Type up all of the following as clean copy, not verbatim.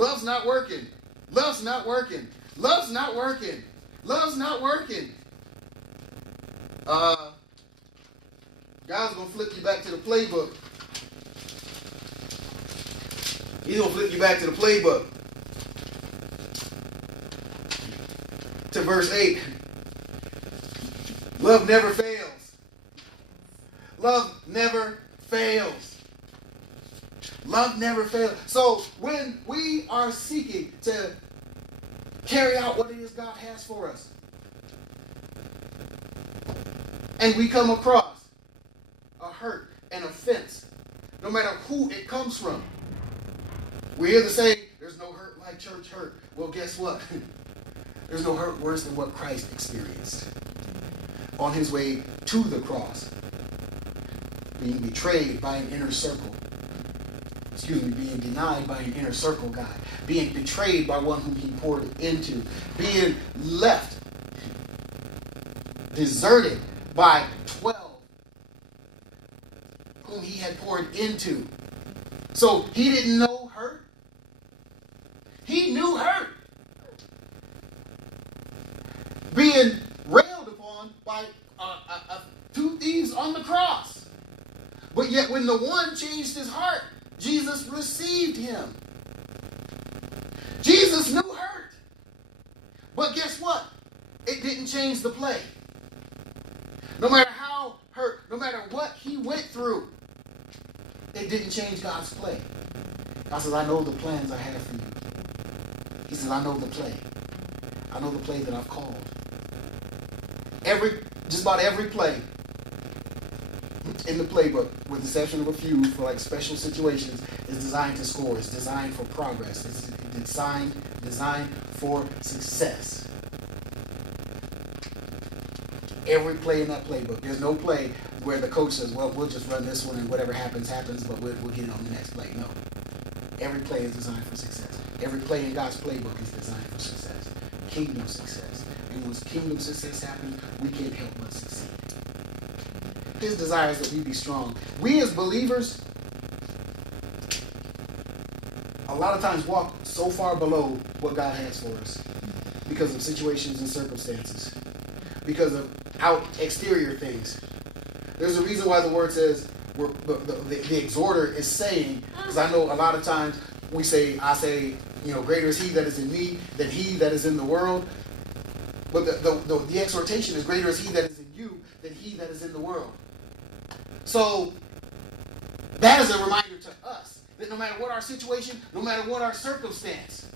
Love's not working. Love's not working. Love's not working. Love's not working. God's going to flip you back to the playbook. He's going to flip you back to the playbook. To verse 8. Love never fails. Love never fails. Love never fails. So when we are seeking to carry out what it is God has for us, and we come across a hurt, an offense, no matter who it comes from, we hear the saying, there's no hurt like church hurt. Well, guess what? There's no hurt worse than what Christ experienced on his way to the cross, being betrayed by an inner circle. Being denied by an inner circle guy, being betrayed by one whom he poured into, being left, deserted by 12 whom he had poured into. So he didn't know hurt. He knew hurt. Being railed upon by two thieves on the cross. But yet when the one changed his heart, Jesus received him. Jesus knew hurt. But guess what? It didn't change the play. No matter how hurt, no matter what he went through, it didn't change God's play. God says, I know the plans I have for you. He says, I know the play. I know the play that I've called. Just about every play in the playbook, with the exception of a few for like special situations, is designed to score. It's designed for progress. It's designed for success. Every play in that playbook. There's no play where the coach says, well, we'll just run this one and whatever happens, but we'll get it on the next play. No. Every play is designed for success. Every play in God's playbook is designed for success. Kingdom success. And once kingdom success happens, we can't help but succeed. His desire is that we be strong. We as believers, a lot of times walk so far below what God has for us because of situations and circumstances, because of exterior things. There's a reason why the word says, the exhorter is saying, because I know a lot of times I say, greater is he that is in me than he that is in the world. But the exhortation is, greater is he that is in you than he that is in the world. So that is a reminder to us that no matter what our situation, no matter what our circumstance,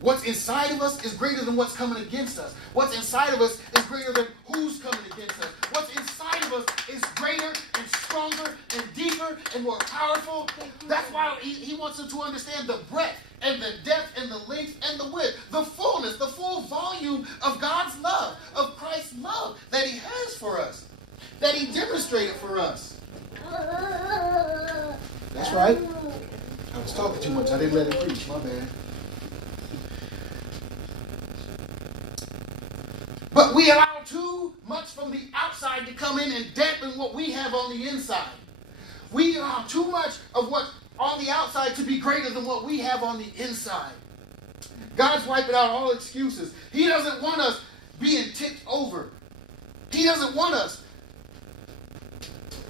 what's inside of us is greater than what's coming against us. What's inside of us is greater than who's coming against us. What's inside of us is greater and stronger and deeper and more powerful. That's why he wants them to understand the breadth and the depth and the length and the width, the fullness, the full volume of God's love, of Christ's love that he has for us, that he demonstrated for us. That's right. I was talking too much. I didn't let it preach. My bad. But we allow too much from the outside to come in and dampen what we have on the inside. We allow too much of what's on the outside to be greater than what we have on the inside. God's wiping out all excuses. He doesn't want us being tipped over. He doesn't want us,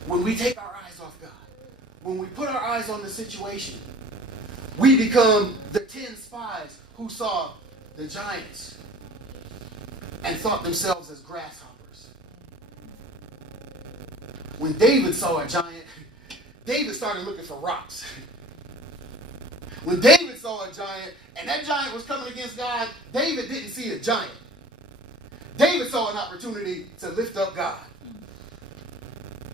when we take our eyes off God, when we put our eyes on the situation, we become the 10 spies who saw the giants and thought themselves as grasshoppers. When David saw a giant, David started looking for rocks. When David saw a giant, and that giant was coming against God, David didn't see a giant. David saw an opportunity to lift up God.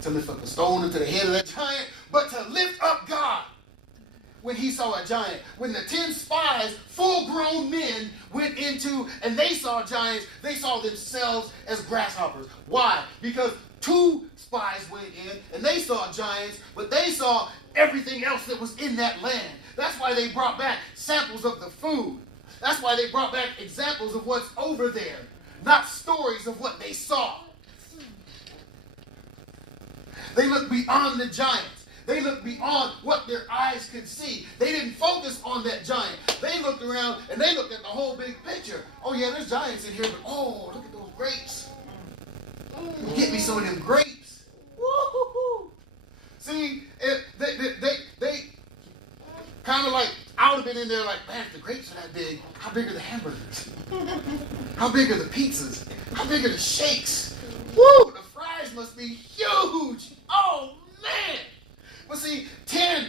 To lift up a stone into the head of that giant, but to lift up God. When he saw a giant, when the 10 spies, full-grown men, went into and they saw giants, they saw themselves as grasshoppers. Why? Because 2 spies went in and they saw giants, but they saw everything else that was in that land. That's why they brought back samples of the food. That's why they brought back examples of what's over there, not stories of what they saw. They looked beyond the giants. They looked beyond what their eyes could see. They didn't focus on that giant. They looked looked around and they looked at the whole big picture. Oh yeah, there's giants in here, but oh, look at those grapes. Get me some of them grapes. Woo-hoo-hoo. See, they kind of like, I would have been in there like, man, if the grapes are that big, how big are the hamburgers? How big are the pizzas? How big are the shakes? Woo, the fries must be huge. Oh, man. But see, 10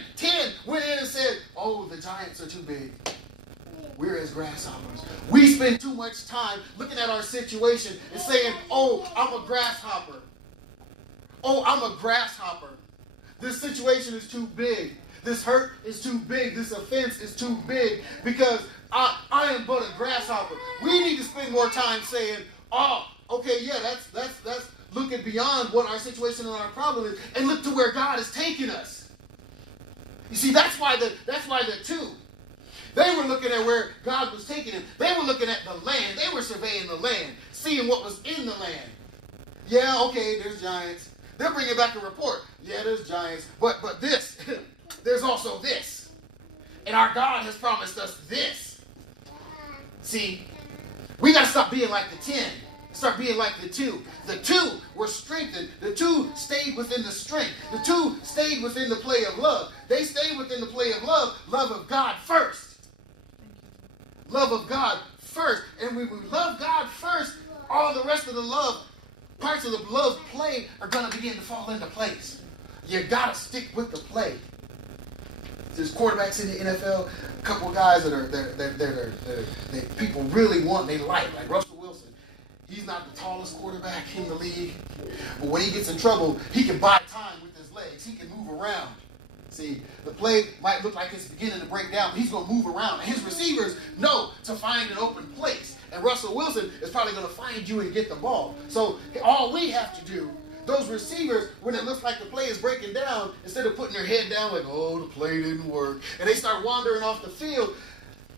went in and said, oh, the giants are too big. We're as grasshoppers. We spend too much time looking at our situation and saying, oh, I'm a grasshopper. Oh, I'm a grasshopper. This situation is too big. This hurt is too big. This offense is too big because I am but a grasshopper. We need to spend more time saying, oh, okay, yeah, that's looking beyond what our situation and our problem is and look to where God is taking us. You see, that's why the two. They were looking at where God was taking them. They were looking at the land. They were surveying the land, seeing what was in the land. Yeah, okay, there's giants. They're bringing back a report. Yeah, there's giants. But this, there's also this. And our God has promised us this. See, we got to stop being like the 10. Start being like the 2. The 2 were strengthened. The 2 stayed within the strength. The 2 stayed within the play of love. They stayed within the play of love of God first. Love of God first. And when we love God first, all the rest of the love, parts of the love play are going to begin to fall into place. You got to stick with the play. There's quarterbacks in the NFL, a couple of guys that people really want, they like Russell Wilson. He's not the tallest quarterback in the league, but when he gets in trouble, he can buy time with his legs. He can move around. See, the play might look like it's beginning to break down, but he's going to move around. And his receivers know to find an open place. And Russell Wilson is probably going to find you and get the ball. So all we have to do, those receivers, when it looks like the play is breaking down, instead of putting their head down like, oh, the play didn't work, and they start wandering off the field,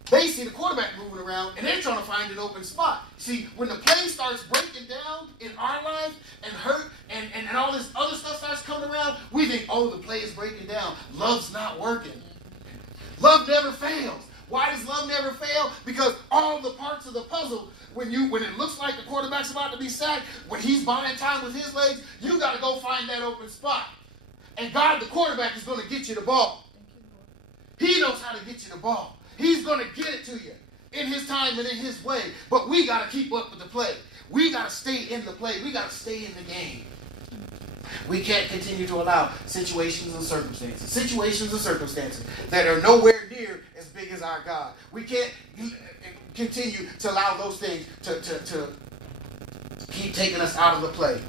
they see the quarterback moving around, and they're trying to find an open spot. See, when the play starts breaking down in our life and hurt and all this other stuff starts coming around, we think, oh, the play is breaking down. Love's not working. Love never fails. Why does love never fail? Because all the parts of the puzzle, when it looks like the quarterback's about to be sacked, when he's buying time with his legs, you got to go find that open spot. And God, the quarterback, is going to get you the ball. He knows how to get you the ball. He's going to get it to you in his time and in his way. But we got to keep up with the play. We got to stay in the play. We got to stay in the game. We can't continue to allow situations and circumstances that are nowhere near as big as our God. We can't continue to allow those things to keep taking us out of the play.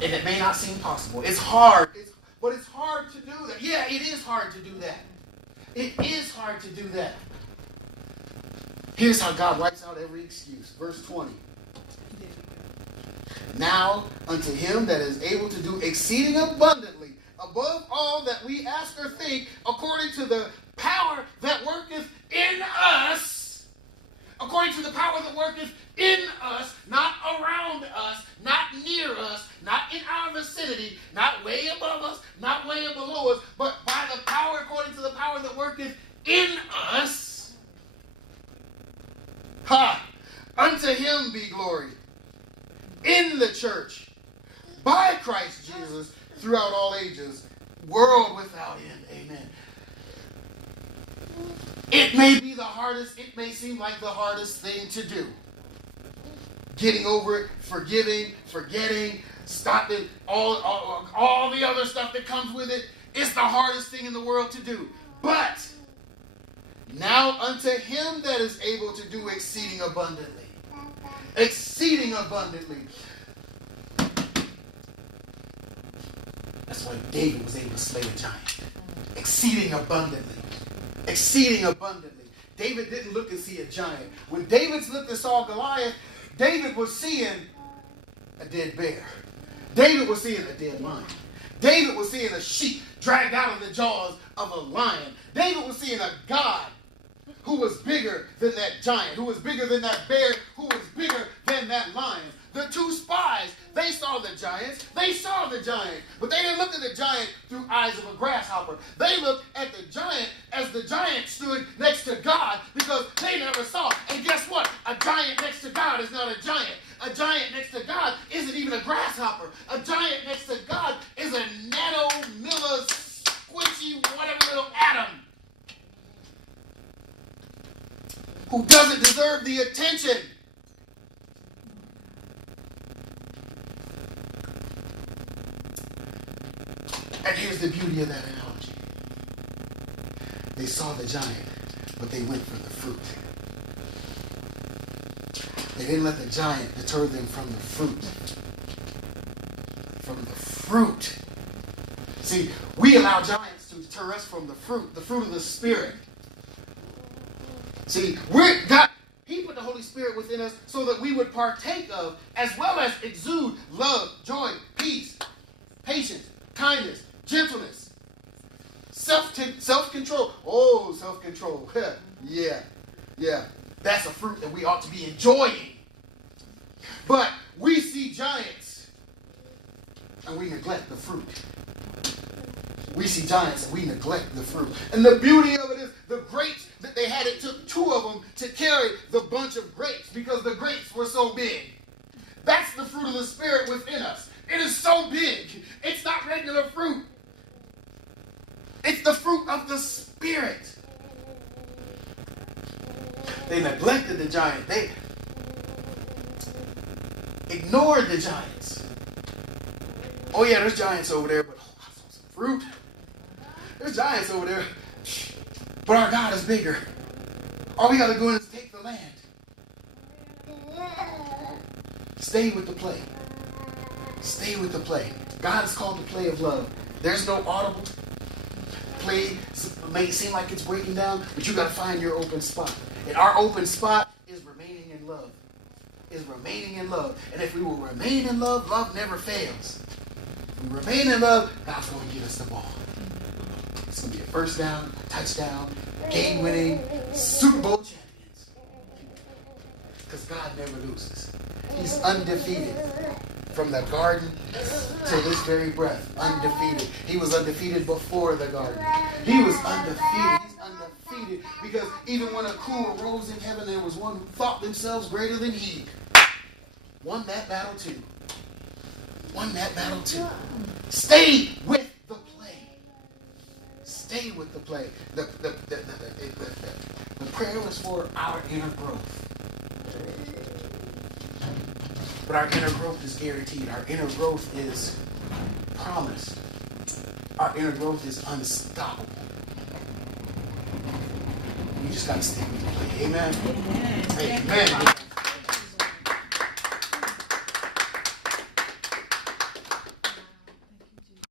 And it may not seem possible. It's hard. But it's hard to do that. Yeah, it is hard to do that. It is hard to do that. Here's how God wipes out every excuse. Verse 20. Now unto him that is able to do exceeding abundantly, above all that we ask or think, according to the power that worketh in us, according to the power that worketh in us, not around us, not near us, not in our vicinity, not way above us, not way below us, but by the power, according to the power that worketh in us. Unto him be glory in the church by Christ Jesus throughout all ages, world without end. Amen. It may be the hardest, it may seem like the hardest thing to do. Getting over it, forgiving, forgetting, stopping all the other stuff that comes with it. It's the hardest thing in the world to do. But now unto him that is able to do exceeding abundantly. Exceeding abundantly. That's why David was able to slay a giant. Exceeding abundantly. Exceeding abundantly. David didn't look and see a giant. When David looked and saw Goliath, David was seeing a dead bear. David was seeing a dead lion. David was seeing a sheep dragged out of the jaws of a lion. David was seeing a God who was bigger than that giant, who was bigger than that bear, who was bigger than that lion. The two spies, they saw the giants. They saw the giant. But they didn't look at the giant through eyes of a grasshopper. They looked at the giant as the giant stood next to God. who doesn't deserve the attention. And here's the beauty of that analogy. They saw the giant, but they went for the fruit. They didn't let the giant deter them from the fruit. From the fruit. See, we allow giants to deter us from the fruit of the Spirit. See, He put the Holy Spirit within us so that we would partake of, as well as exude, love, joy, peace, patience, kindness, gentleness, self-control. Oh, self-control. Yeah. That's a fruit that we ought to be enjoying. But we see giants and we neglect the fruit. We see giants and we neglect the fruit. And the beauty of it is the grapes that they had, it took 2 of them to carry the bunch of grapes because the grapes were so big. That's the fruit of the Spirit within us. It is so big. It's not regular fruit. It's the fruit of the Spirit. They neglected the giant. They ignored the giants. Oh yeah, there's giants over there, but I saw some fruit. There's giants over there, but our God is bigger. All we got to do is take the land. Stay with the play. Stay with the play. God is called the play of love. There's no audible play. It may seem like it's breaking down, but you got to find your open spot. And our open spot is remaining in love. Is remaining in love. And if we will remain in love, love never fails. If we remain in love, God's going to give us the ball. It's going to be a first down, a touchdown, game-winning, Super Bowl champions. Because God never loses. He's undefeated. From the garden to this very breath. Undefeated. He was undefeated before the garden. He was undefeated. He's undefeated because even when a coup arose in heaven, there was one who thought themselves greater than he. Won that battle too. Won that battle too. Stay with the play. Stay with the play. The prayer was for our inner growth. But our inner growth is guaranteed. Our inner growth is promised. Our inner growth is unstoppable. We just got to stick with the play. Amen? Amen. Amen.